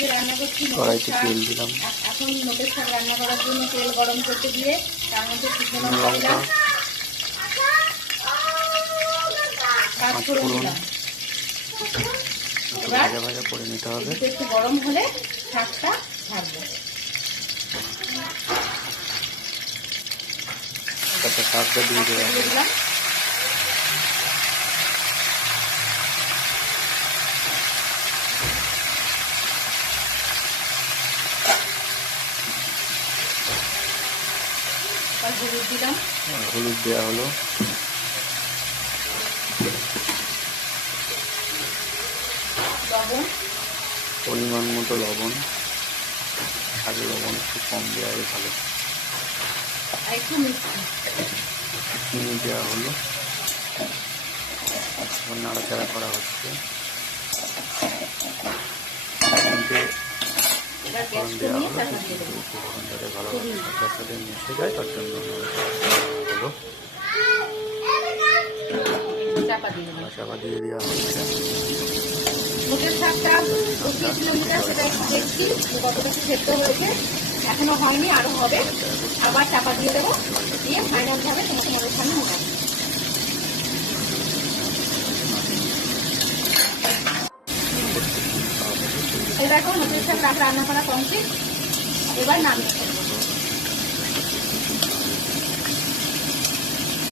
আজকে রান্না করছি কড়াইতে তেল দিলাম, এখন নোটের শাক রান্না করার জন্য তেল গরম করতে দিয়ে তার মধ্যে শুকনো লঙ্কা দিলাম, পাঁচফোড়ন দিলাম। এবার ভাজা ভাজা করে নিতে হবে। একটু গরম হলে শাকটা ভাজবো। তারপর শাকটা দিয়ে দেওয়া হবে। দিলাম হলুদ দিলাম, হলুদ দেওয়া হলো, লবণ, পরিমাণ মতো লবণ। আগে লবণ একটু কম দেওয়া ভালো। আর একটু মিষ্টি চিনি দেওয়া হলো, নাড়াচাড়া করা হচ্ছে। ফোড়ন দেওয়া হলো, ফোড়ন যাতে ভালো মশলার সাথে মিশে যায় তার জন্য হলো। চাপা দিয়ে দিলাম। চাপা দিয়ে দেওয়া হচ্ছে। নোটের শাকটা 2 কিলোমিটার সেটা একটু দেখছি কতটা সেদ্ধ হয়েছে, এখনো হয়নি, আরো হবে। আবার চাপা দিয়ে দেবো, দিয়ে ফাইনাল ভাবে তোমাকে মনের সামনে মনে হবে। এই দেখো নোটের শাক রান্না করা কমপ্লিট, এবার নামিয়ে ফেলবো।